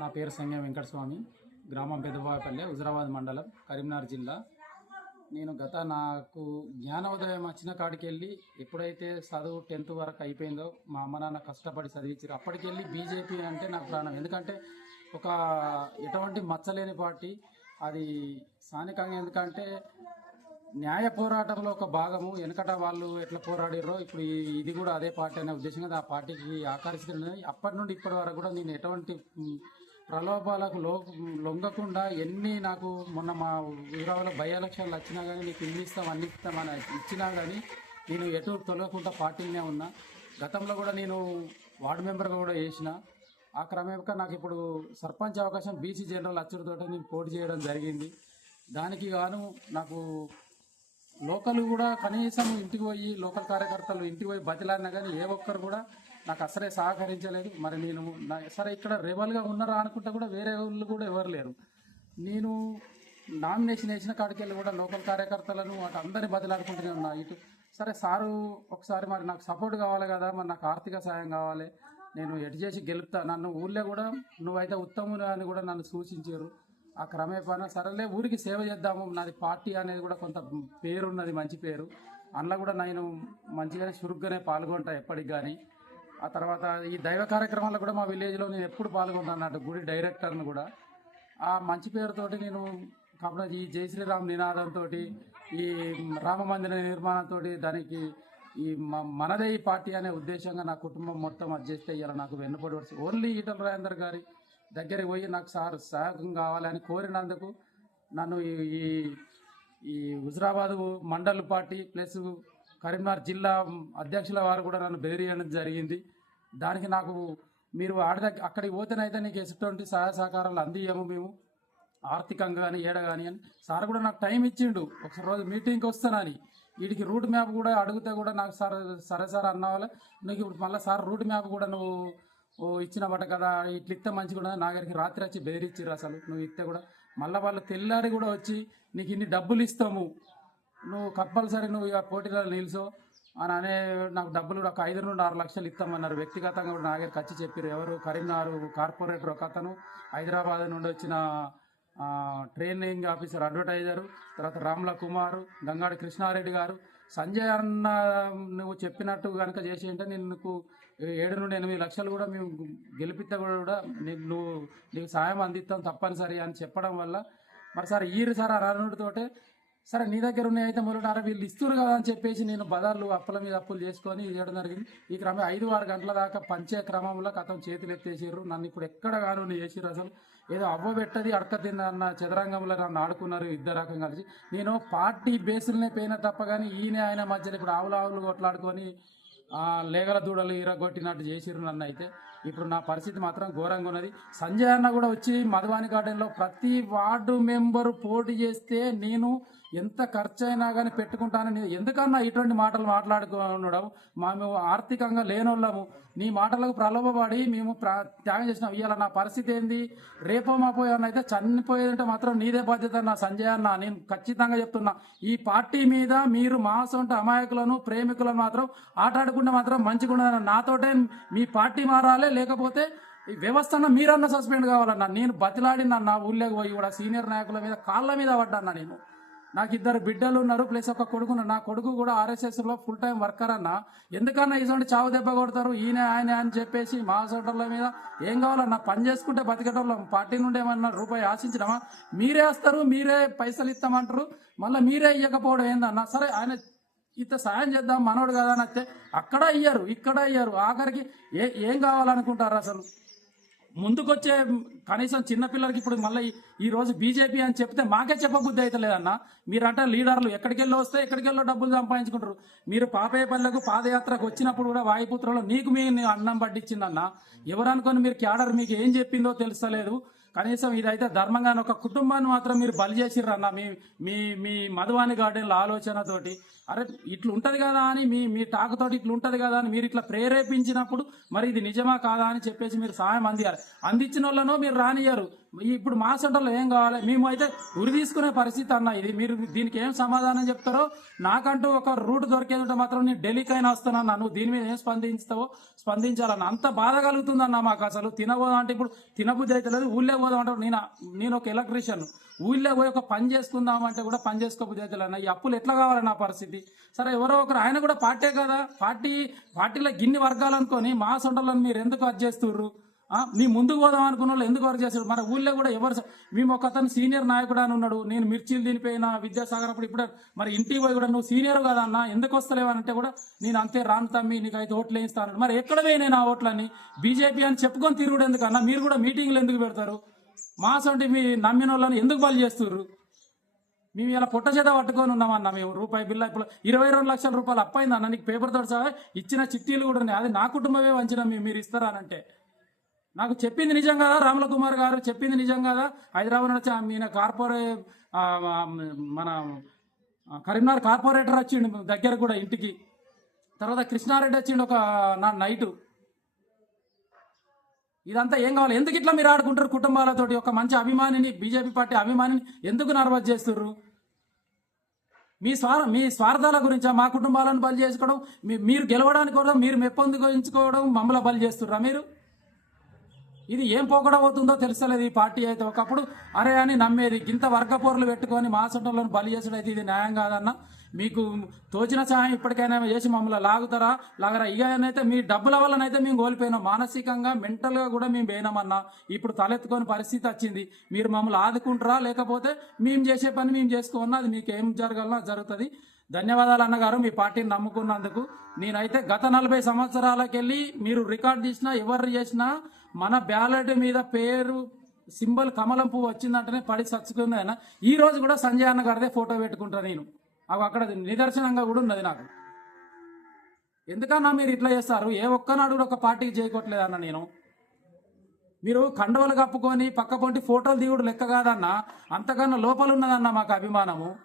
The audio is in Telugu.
నా పేరు సంగం వెంకటస్వామి. గ్రామం పెద్దబాపల్లె హుజరాబాద్ మండలం కరీంనగర్ జిల్లా. నేను గత నాకు జ్ఞానోదయం వచ్చిన కాడికి వెళ్ళి ఎప్పుడైతే చదువు టెన్త్ వరకు అయిపోయిందో మా అమ్మ నాన్న కష్టపడి చదివించారు అప్పటికి వెళ్ళి బీజేపీ అంటే నాకు ప్రాణం. ఎందుకంటే ఒక ఎటువంటి మచ్చలేని పార్టీ అది స్థానికంగా ఎందుకంటే న్యాయ పోరాటంలో ఒక భాగము వెనకట వాళ్ళు ఎట్లా పోరాడారో ఇప్పుడు ఇది కూడా అదే పార్టీ అనే ఉద్దేశంగా ఆ పార్టీకి ఆకర్షిస్తున్నది అప్పటి నుండి ఇప్పటి వరకు కూడా నేను ఎటువంటి ప్రలోభాలకు లో లొంగకుండా ఎన్ని నాకు మొన్న మా వివరాల బై ఎలక్షన్లు వచ్చినా కానీ నీకు ఇన్ని ఇస్తాం అన్ని ఇస్తామని ఇచ్చినా కానీ నేను ఎటు తొలగకుండా పార్టీనే ఉన్నా. గతంలో కూడా నేను వార్డు మెంబర్గా కూడా చేసిన. ఆ క్రమేపక నాకు ఇప్పుడు సర్పంచ్ అవకాశం బీసీ జనరల్ అచ్చుడితో నేను పోటీ చేయడం జరిగింది. దానికి గాను నాకు లోకల్ కూడా కనీసం ఇంటికి పోయి లోకల్ కార్యకర్తలు ఇంటికి పోయి బతిలాడినా కానీ ఏ ఒక్కరు కూడా నాకు అసలే సహకరించలేదు. మరి నేను సరే ఇక్కడ రెబల్గా ఉన్నారా అనుకుంటే కూడా వేరే వాళ్ళు కూడా ఎవరు లేరు. నేను నామినేషన్ వేసిన కాడికి వెళ్ళి కూడా లోకల్ కార్యకర్తలను వాటి అందరినీ బదిలాడుకుంటూనే ఉన్నా. ఇటు సరే సారు ఒకసారి మరి నాకు సపోర్ట్ కావాలి కదా మరి నాకు ఆర్థిక సాయం కావాలి. నేను ఎటు చేసి గెలుపుతా? నన్ను ఊళ్ళో కూడా నువ్వైతే ఉత్తములు అని కూడా నన్ను సూచించారు. ఆ క్రమేపాన సరేలే ఊరికి సేవ చేద్దాము. నాది పార్టీ అనేది కూడా కొంత పేరున్నది మంచి పేరు. అందులో కూడా నేను మంచిగానే చురుగ్గానే పాల్గొంటా ఎప్పటికి కానీ ఆ తర్వాత ఈ దైవ కార్యక్రమాల్లో కూడా మా విలేజ్లో నేను ఎప్పుడు పాల్గొంటాను అన్నట్టు గుడి డైరెక్టర్ని కూడా. ఆ మంచి పేరుతోటి నేను కాబట్టి ఈ జై శ్రీరామ్ నినాదంతో ఈ రామ మందిర నిర్మాణంతో దానికి ఈ మ- మనదే ఈ పార్టీ అనే ఉద్దేశంగా నా కుటుంబం మొత్తం అడ్జస్ట్ చేస్తే ఇలా నాకు వెన్నుపడి ఓన్లీ ఈటల రాజేందర్ గారి దగ్గరికి పోయి నాకు సార్ సహాయకం కావాలని కోరినందుకు నన్ను ఈ ఈ- ఈ హుజరాబాద్ మండల్ పార్టీ ప్లస్ కరీంనగర్ జిల్లా అధ్యక్షుల వారు కూడా నన్ను బెదిరియడం జరిగింది. దానికి నాకు మీరు ఆడ అక్కడికి పోతేనైతే నీకు ఎటువంటి సహాయ సహకారాలు అందియము మేము. ఆర్థికంగా కానీ ఏడ కానీ అని. సార్ కూడా నాకు టైం ఇచ్చిండు. ఒకసారి రోజు మీటింగ్కి వస్తానని. వీడికి రూట్ మ్యాప్ కూడా అడిగితే కూడా నాకు సార్ సరే సార్ అన్న వాళ్ళ నీకు ఇప్పుడు మళ్ళీ సార్ రూట్ మ్యాప్ కూడా నువ్వు ఓ ఇచ్చినమాట కదా ఇట్లా ఇస్తే మంచిగా కూడా నా దగ్గరికి రాత్రి వచ్చి బెదిరిచ్చిర్రు అసలు. నువ్వు ఇస్తే కూడా. మళ్ళీ వాళ్ళు తెల్లారి కూడా వచ్చి నీకు ఇన్ని డబ్బులు ఇస్తాము. నువ్వు కంపల్సరీ నువ్వు ఇక పోటీలో నిలుసో. అని అనే నాకు డబ్బులు ఒక ఐదు నుండి ఆరు లక్షలు ఇస్తామన్నారు. వ్యక్తిగతంగా కూడా నా దగ్గరికి వచ్చి చెప్పారు ఎవరు? కరీంనగర్ కార్పొరేటర్ ఒక అతను. హైదరాబాద్ నుండి వచ్చిన ట్రైనింగ్ ఆఫీసర్ అడ్వర్టైజరు తర్వాత రామ్ల కుమారు గంగాడి కృష్ణారెడ్డి గారు. సంజయ్ అన్న నువ్వు చెప్పినట్టు కనుక చేసి ఉంటే నేను నీకు ఏడు నుండి ఎనిమిది లక్షలు కూడా మేము గెలిపిస్తే కూడా నేను నువ్వు నీకు సాయం అందిస్తాం తప్పనిసరి అని చెప్పడం వల్ల. మరి సార్ ఈరు సార్ ఆ సరే నీ దగ్గర ఉన్నాయి అయితే మొదట వీళ్ళు ఇస్తున్నారు కదా అని చెప్పేసి నేను బజార్లు అప్పుల మీద అప్పులు చేసుకొని ఇది చేయడం జరిగింది. ఈ క్రమం ఐదు ఆరు గంటల దాకా పంచే క్రమంలో కథం చేతులు ఎత్తేసారు నన్ను ఇప్పుడు ఎక్కడ కాను చేసిరు అసలు. ఏదో అవ్వ పెట్టది అడక తిందన్న అన్న చదరంగంలో నన్ను ఆడుకున్నారు ఇద్దరు రకం కలిసి. నేను పార్టీ బేసులనే పోయినా తప్ప కానీ ఈయన ఆయన మధ్యలో ఇప్పుడు ఆవులు ఆవులు కొట్లాడుకొని లేగల దూడలు ఇరగొట్టినట్టు చేసిరు నన్ను అయితే. ఇప్పుడు నా పరిస్థితి మాత్రం ఘోరంగా ఉన్నది. సంజయ్ అన్న కూడా వచ్చి మధువాని గార్డెన్లో ప్రతి వార్డు మెంబరు పోటీ చేస్తే నేను ఎంత ఖర్చు అయినా కానీ పెట్టుకుంటానని ఎందుకన్నా ఇటువంటి మాటలు మాట్లాడుకోవడం మా మేము ఆర్థికంగా లేనోళ్ళము. నీ మాటలకు ప్రలోభపడి మేము ప్రా త్యాగం చేసినాం. ఇవాళ నా పరిస్థితి ఏంది? రేపో మాపో ఏమన్నా అయితే చనిపోయేదంటే మాత్రం నీదే బాధ్యత నా సంజయ్ అన్న నేను ఖచ్చితంగా చెప్తున్నా. ఈ పార్టీ మీద మీరు మా సొంత అమాయకులను ప్రేమికులను మాత్రం ఆటాడుకుంటే మాత్రం మంచిగా ఉండదు నాతోటే మీ పార్టీ మారాలే. లేకపోతే ఈ వ్యవస్థను మీరన్నా సస్పెండ్ కావాలన్నా. నేను బతిలాడిన నా ఊళ్ళోకి పోయి కూడా సీనియర్ నాయకుల మీద కాళ్ళ మీద పడ్డాన్నా నేను. నాకు ఇద్దరు బిడ్డలు ఉన్నారు ప్లస్ ఒక కొడుకు నా కొడుకు కూడా ఆర్ఎస్ఎస్లో ఫుల్ టైం వర్కర్ అన్న. ఎందుకన్నా ఇటువంటి చావు దెబ్బ కొడతారు? ఈయన ఆయన అని చెప్పేసి మా సోటర్ల మీద ఏం కావాలన్నా పని చేసుకుంటే బతికేటోళ్ళం. పార్టీ నుండి ఏమన్నా రూపాయి ఆశించినామా? మీరే వస్తారు మీరే పైసలు ఇస్తామంటారు. మళ్ళీ మీరే ఇవ్వకపోవడం ఏందన్నా? సరే ఆయన ఇంత సాయం చేద్దాం మనోడు కదా అని వస్తే అక్కడ అయ్యారు ఇక్కడ అయ్యారు. ఆఖరికి ఏ ఏం కావాలనుకుంటారు అసలు? ముందుకొచ్చే కనీసం చిన్నపిల్లలకి ఇప్పుడు మళ్ళీ ఈ రోజు బీజేపీ అని చెప్తే మాకే చెప్పబుద్ధి అయితే లేదన్న మీరంటే లీడర్లు. ఎక్కడికి వెళ్ళి వస్తే ఎక్కడికి వెళ్ళో డబ్బులు సంపాదించుకుంటారు. మీరు పాపేపల్లెకు పాదయాత్రకు వచ్చినప్పుడు కూడా వాయుపుత్రలో నీకు మీ అన్నం పట్టించిందన్న. ఎవరనుకొని మీరు క్యాడర్ మీకు ఏం చెప్పిందో తెలుస్తలేదు. కనీసం ఇదైతే ధర్మంగా ఒక కుటుంబాన్ని మాత్రం మీరు బలి చేసిర్రు అన్న మీ మీ మీ మధువాని గార్డెన్ల ఆలోచనతోటి. అరే ఇట్లా ఉంటది కదా అని మీ మీ టాకుతోటి ఇట్లా ఉంటది కదా అని మీరు ఇట్లా ప్రేరేపించినప్పుడు మరి ఇది నిజమా కాదా అని చెప్పేసి మీరు సాయం అందియాలి. అందించిన వాళ్ళనో మీరు రానియ్యారు. ఇప్పుడు మా సెంటర్లో ఏం కావాలి? మేము అయితే ఉరి తీసుకునే పరిస్థితి అన్న ఇది. మీరు దీనికి ఏం సమాధానం చెప్తారో? నాకంటూ ఒక రూట్ దొరికేదంటే మాత్రం నేను ఢిల్లీకైనా వస్తానన్నా. నువ్వు దీని మీద ఏం స్పందిస్తావో? స్పందించాలన్న. అంత బాధ కలుగుతుందన్న మాకు అసలు. తినబోదా అంటే ఇప్పుడు తినబుద్ధి అయితే లేదు. ఊళ్ళో పోదాం అంటారు నేను నేను ఒక ఎలక్ట్రీషియన్ ఊళ్ళో పోయి ఒక పని చేసుకుందామంటే కూడా పని చేసుకోబుద్ధి అన్న? ఈ అప్పులు ఎట్లా కావాలి నా పరిస్థితి? సరే ఎవరో ఒకరు ఆయన కూడా పార్టీ కదా. పార్టీ పార్టీలో గిన్ని వర్గాలు అనుకొని మా సొంటలను మీరు ఎందుకు అది చేస్తుర్రు? మీ ముందుకు పోదాం అనుకున్న వాళ్ళు ఎందుకు వర్క్ చేస్తారు మన ఊళ్ళో కూడా ఎవరు మేము ఒక అతను సీనియర్ నాయకుడు అని ఉన్నాడు. నేను మిర్చిలు తినిపోయిన విద్యాసాగర్ అప్పుడు ఇప్పుడు మరి ఇంటికి పోయి కూడా నువ్వు సీనియర్ కదా అన్న ఎందుకు వస్తలేవు అంటే కూడా నేను అంతే రాను తమ్మి నీకు అయితే ఓట్లు వేయిస్తాను. మరి ఎక్కడ వేయనే నా ఓట్లని బీజేపీ అని చెప్పుకొని తిరుగుడు ఎందుకన్నా మీరు కూడా మీటింగ్లు ఎందుకు పెడతారు? మా సొంటి మీ నమ్మిన వాళ్ళని ఎందుకు బలి చేస్తున్నారు మేము ఇలా పొట్ట చేత పట్టుకొని ఉన్నామన్న మేము? రూపాయి బిల్లు ఇప్పుడు ఇరవై రెండు లక్షల రూపాయలు అప్పైంది అన్న నీకు పేపర్ తోటి సహా ఇచ్చిన చిట్టీలు కూడా ఉన్నాయి. అది నా కుటుంబమే వంచిన మీ- మీరు ఇస్తారనంటే నాకు చెప్పింది నిజం కదా రాముల కుమార్ గారు చెప్పింది నిజం కదా హైదరాబాద్ నుంచి ఈయన కార్పొరే మన కరీంనగర్ కార్పొరేటర్ వచ్చిండు దగ్గర కూడా ఇంటికి. తర్వాత కృష్ణారెడ్డి వచ్చిండు ఒక నా నైటు. ఇదంతా ఏం కావాలి? ఎందుకు ఇట్లా మీరు ఆడుకుంటారు కుటుంబాలతోటి? ఒక మంచి అభిమానిని బీజేపీ పార్టీ అభిమానిని ఎందుకు నర్వస్ చేస్తుర్రు? మీ స్వార్ మీ స్వార్థాల గురించా? మా కుటుంబాలను బలి చేసుకోవడం మీ- మీరు గెలవడానికి కూడా మీరు మెప్పొందుకోవడం మమ్మల్ని బలి చేస్తుర్రా మీరు? ఇది ఏం పోకడవుతుందో తెలుస్తలేదు ఈ పార్టీ అయితే. ఒకప్పుడు అరే అని నమ్మేది. ఇంత వర్గ పోర్లు పెట్టుకొని మా బలి చేసుడు అయితే ఇది న్యాయం కాదన్న. మీకు తోచిన సహాయం ఇప్పటికైనా చేసి మమ్మల్ని లాగుతారా? లాగరా? ఇక మీ డబ్బుల వల్లనైతే మేము కోల్పోయినాం. మానసికంగా మెంటల్గా కూడా మేము పోయినామన్నా. ఇప్పుడు తలెత్తుకొని పరిస్థితి వచ్చింది. మీరు మమ్మల్ని ఆదుకుంటారా? లేకపోతే మేము చేసే పని మేము చేసుకోమన్నా? అది మీకు ఏం జరగాలన్నా జరుగుతుంది. ధన్యవాదాలు అన్నగారు. మీ పార్టీని నమ్ముకున్నందుకు నేనైతే గత నలభై సంవత్సరాలకెళ్ళి మీరు రికార్డ్ చేసినా ఎవరు చేసినా మన బ్యాలెట్ మీద పేరు సింబల్ కమలం పువ్వు వచ్చిందంటేనే పడి చచ్చుకుంది ఈ రోజు కూడా సంజయ్ అన్న గారిదే ఫోటో పెట్టుకుంటా నేను. అవి అక్కడ నిదర్శనంగా కూడా ఉన్నది నాకు. ఎందుకన్నా మీరు ఇట్లా చేస్తారు? ఏ ఒక్కనాడు కూడా ఒక పార్టీకి చేయకోవట్లేదన్న నేను. మీరు కండవలు కప్పుకొని పక్క పొంటి ఫోటోలు దిగుడు లెక్క కాదన్న. అంతకన్నా లోపల ఉన్నదన్న మాకు అభిమానము.